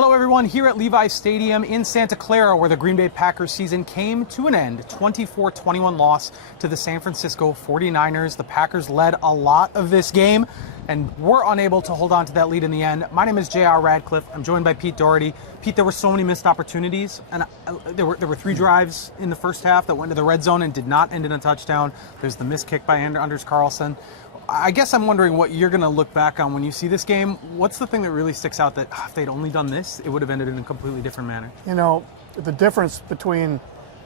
Hello everyone, here at Levi Stadium in Santa Clara, where the Green Bay Packers season came to an end. 24-21 loss to the San Francisco 49ers. The Packers led a lot of this game and were unable to hold on to that lead in the end. My name is J.R. Radcliffe. I'm joined by Pete Doherty. Pete, there were so many missed opportunities, and there were 3 drives in the first half that went to the red zone and did not end in a touchdown. There's the missed kick by Anders Carlson. I guess I'm wondering what you're going to look back on when you see this game. What's the thing that really sticks out that if they'd only done this, it would have ended in a completely different manner? You know, the difference between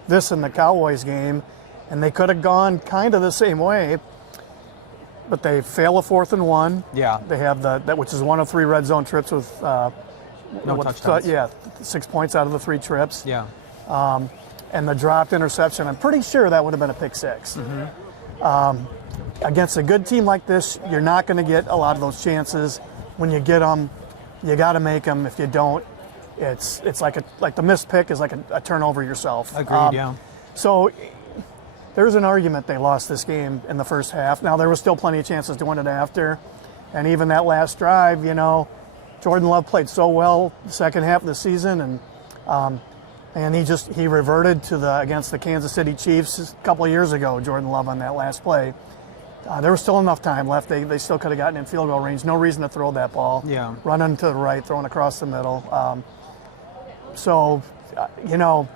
this and the Cowboys game, and they could have gone kind of the same way, but they fail a 4th and 1. Yeah. They have that, which is one of 3 red zone trips with no touchdowns. 6 points out of the 3 trips. Yeah. And the dropped interception, I'm pretty sure that would have been a pick 6. Mm-hmm. Against a good team like this, you're not going to get a lot of those chances. When you get them, you got to make them. If you don't, it's like the missed pick is like a turnover yourself. Agreed, yeah. So there's an argument they lost this game in the first half. Now, there was still plenty of chances to win it after. And even that last drive, you know, Jordan Love played so well the second half of the season, and he reverted to against the Kansas City Chiefs a couple of years ago, Jordan Love, on that last play. There was still enough time left. They still could have gotten in field goal range. No reason to throw that ball. Yeah. Running to the right, throwing across the middle. You know,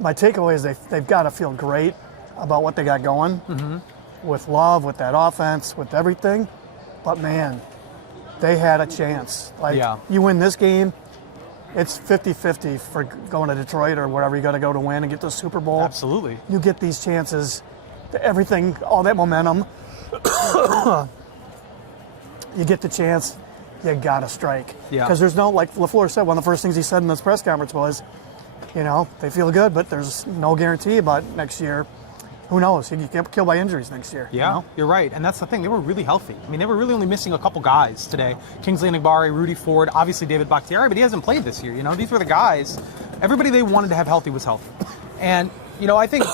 my takeaway is they've got to feel great about what they got going with Love, with that offense, with everything. But, man, they had a chance. You win this game, it's 50-50 for going to Detroit or wherever you got to go to win and get the Super Bowl. Absolutely. You get these chances. Everything, all that momentum, you get the chance, you got to strike. Yeah. Because there's no, like LaFleur said, one of the first things he said in this press conference was, you know, they feel good, but there's no guarantee about next year. Who knows? You get killed by injuries next year. Yeah, you know? You're right. And that's the thing. They were really healthy. I mean, they were really only missing a couple guys today. Kingsley Enagbare, Rudy Ford, obviously David Bakhtiari, but he hasn't played this year. You know, these were the guys. Everybody they wanted to have healthy was healthy. And, you know, I think,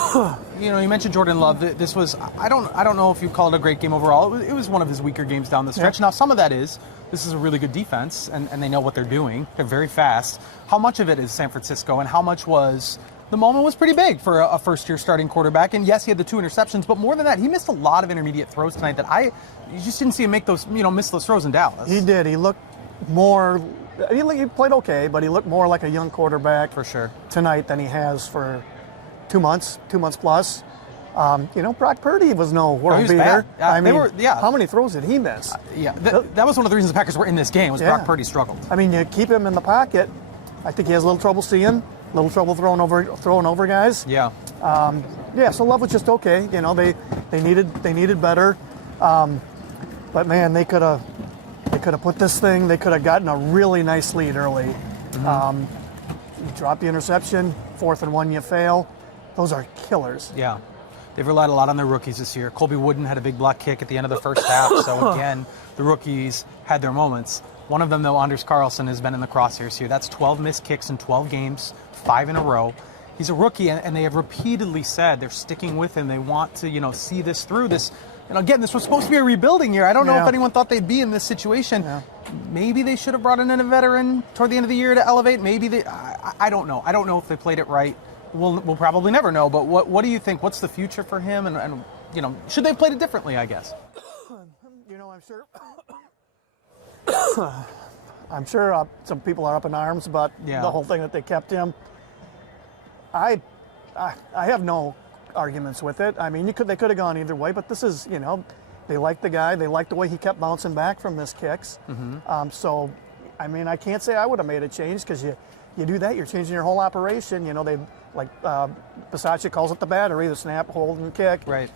you know, you mentioned Jordan Love. This was, I don't know if you call it a great game overall. It was one of his weaker games down the stretch. Yeah. Now, some of that is, this is a really good defense, and they know what they're doing. They're very fast. How much of it is San Francisco, and how much was, the moment was pretty big for a first-year starting quarterback. And yes, he had the 2 interceptions, but more than that, he missed a lot of intermediate throws tonight that you just didn't see him make those, you know, miss those throws in Dallas. He did. He looked more, he played okay, but he looked more like a young quarterback for sure tonight than he has for 2 months plus. You know, Brock Purdy was no world beater. I mean, how many throws did he miss? That was one of the reasons the Packers were in this game, was Brock Purdy struggled. I mean, you keep him in the pocket. I think he has a little trouble seeing, a little trouble throwing over guys. Yeah. So Love was just okay. You know, they needed better. But man, they could have put this thing. They could have gotten a really nice lead early. You drop the interception, 4th and 1, you fail. Those are killers. Yeah. They've relied a lot on their rookies this year. Colby Wooden had a big block kick at the end of the first half. So, again, the rookies had their moments. One of them, though, Anders Carlson, has been in the crosshairs here. That's 12 missed kicks in 12 games, 5 in a row. He's a rookie, and they have repeatedly said they're sticking with him. They want to, you know, see this through. This, you know, again, this was supposed to be a rebuilding year. I don't know if anyone thought they'd be in this situation. Yeah. Maybe they should have brought in a veteran toward the end of the year to elevate. Maybe they. I don't know. I don't know if they played it right. We'll probably never know. But what do you think? What's the future for him? And you know, should they have played it differently? I guess. You know, I'm sure some people are up in arms about the whole thing that they kept him. I have no arguments with it. I mean, they could have gone either way, but this is, you know, they like the guy. They like the way he kept bouncing back from missed kicks. So, I mean, I can't say I would have made a change, because you do that, you're changing your whole operation. You know, they Bisaccia calls it the battery, the snap, hold, and kick. Right.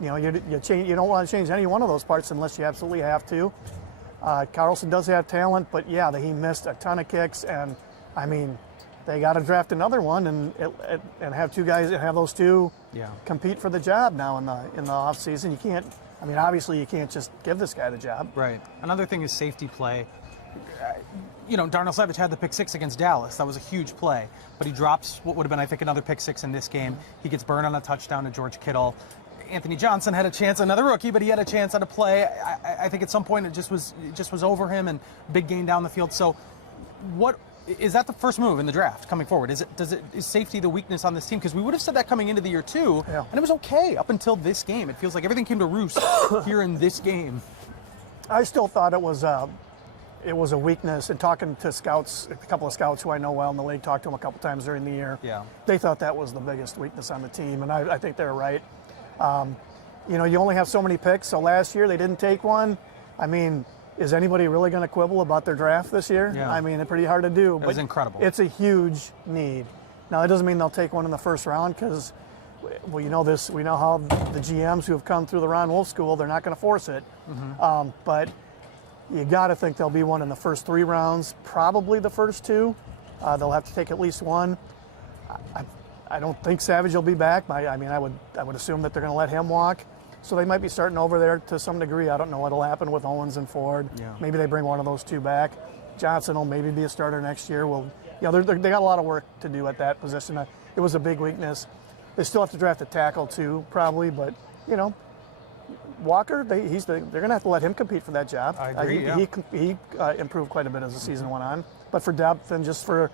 You know, you don't want to change any one of those parts unless you absolutely have to. Carlson does have talent, but he missed a ton of kicks, and I mean, they got to draft another one and have 2 guys, have those 2 compete for the job now in the off season. You can't. I mean, obviously, you can't just give this guy the job. Right. Another thing is safety play. You know, Darnell Savage had the pick 6 against Dallas. That was a huge play. But he drops what would have been, I think, another pick 6 in this game. He gets burned on a touchdown to George Kittle. Anthony Johnson had a chance, another rookie, but he had a chance on a play. I think at some point it just was over him, and big gain down the field. So what is that the first move in the draft coming forward? Is safety the weakness on this team? Because we would have said that coming into the year too, and it was okay up until this game. It feels like everything came to roost here in this game. I still thought it was a weakness. And talking to scouts, a couple of scouts who I know well in the league, talked to them a couple times during the year. Yeah, they thought that was the biggest weakness on the team, and I think they're right. You know, you only have so many picks, so last year they didn't take one. I mean, is anybody really going to quibble about their draft this year? Yeah. I mean, it's pretty hard to do. It was incredible. It's a huge need. Now, that doesn't mean they'll take one in the first round because, well, you know this. We know how the GMs who have come through the Ron Wolf School, they're not going to force it. Mm-hmm. But you got to think there'll be one in the first 3 rounds, probably the first 2. They'll have to take at least one. I don't think Savage will be back. I mean, I would assume that they're going to let him walk. So they might be starting over there to some degree. I don't know what'll happen with Owens and Ford. Yeah. Maybe they bring one of those 2 back. Johnson will maybe be a starter next year. Well, you know, they got a lot of work to do at that position. It was a big weakness. They still have to draft a tackle too, probably. But you know, Walker, they're going to have to let him compete for that job. I agree. He improved quite a bit as the season went on. But for depth and just for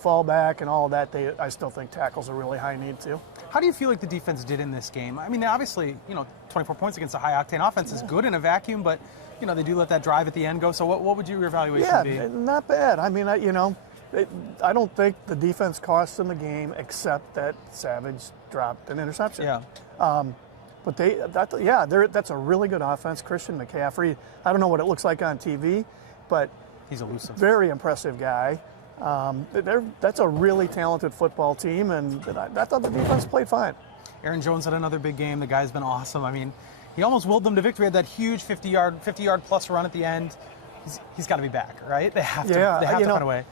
fallback and all of that, I still think tackle's a really high need too. How do you feel like the defense did in this game? I mean, obviously, 24 points against a high-octane offense is good in a vacuum, but, they do let that drive at the end go. So what would your evaluation be? Yeah, not bad. I mean, I don't think the defense cost them the game except that Savage dropped an interception. Yeah. But that's a really good offense. Christian McCaffrey, I don't know what it looks like on TV, but he's elusive. Very impressive guy. That's a really talented football team, and I thought the defense played fine. Aaron Jones had another big game. The guy's been awesome. I mean, he almost willed them to victory. He had that huge 50-yard plus run at the end. He's got to be back, right? They have to find a way.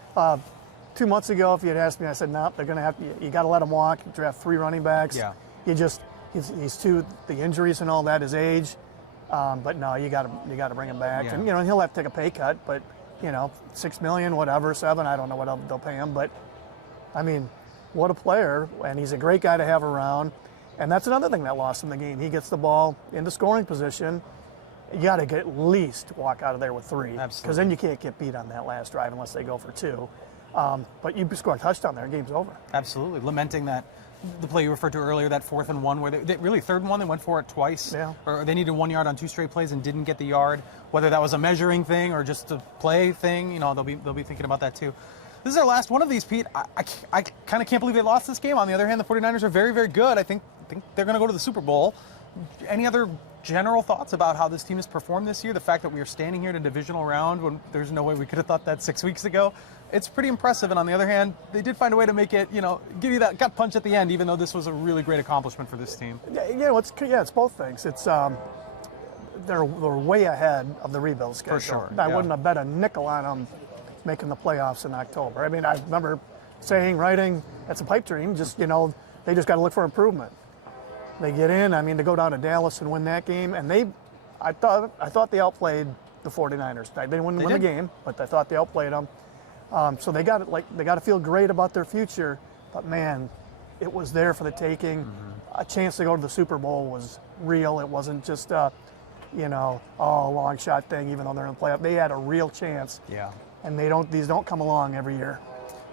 2 months ago, if you had asked me, I said, no, they're going to have to. You got to let him walk. Draft 3 running backs. Yeah. He's too, the injuries and all that, his age. But no, you got to bring him back, and he'll have to take a pay cut, but. $6 million, whatever, $7 million, I don't know what they'll pay him, but I mean, what a player, and he's a great guy to have around. And that's another thing that lost him the game. He gets the ball into scoring position. You got to at least walk out of there with 3, because then you can't get beat on that last drive unless they go for 2. But you score a touchdown there, game's over. Absolutely, lamenting that. The play you referred to earlier, that 4th and 1, where they really 3rd and 1, they went for it twice. Yeah. Or they needed 1 yard on 2 straight plays and didn't get the yard. Whether that was a measuring thing or just a play thing, they'll be thinking about that too. This is our last one of these, Pete. I kind of can't believe they lost this game. On the other hand, the 49ers are very, very good. I think they're going to go to the Super Bowl. Any other general thoughts about how this team has performed this year? The fact that we are standing here in a divisional round when there's no way we could have thought that 6 weeks ago. It's pretty impressive. And on the other hand, they did find a way to make it, give you that gut punch at the end, even though this was a really great accomplishment for this team. It's both things. It's they're way ahead of the rebuild schedule. For sure. I wouldn't have bet a nickel on them making the playoffs in October. I mean, I remember writing, that's a pipe dream. Just, they just got to look for improvement. They get in. I mean, to go down to Dallas and win that game, and I thought they outplayed the 49ers. They didn't win the game, but I thought they outplayed them. So they got to feel great about their future. But man, it was there for the taking. Mm-hmm. A chance to go to the Super Bowl was real. It wasn't just a long shot thing. Even though they're in the playoff, they had a real chance. Yeah. And these don't come along every year.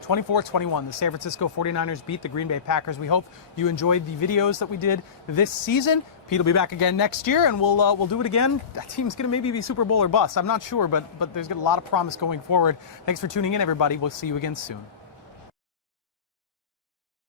24-21, the San Francisco 49ers beat the Green Bay Packers. We hope you enjoyed the videos that we did this season. Pete will be back again next year, and we'll do it again. That team's going to maybe be Super Bowl or bust. I'm not sure, but there's a lot of promise going forward. Thanks for tuning in, everybody. We'll see you again soon.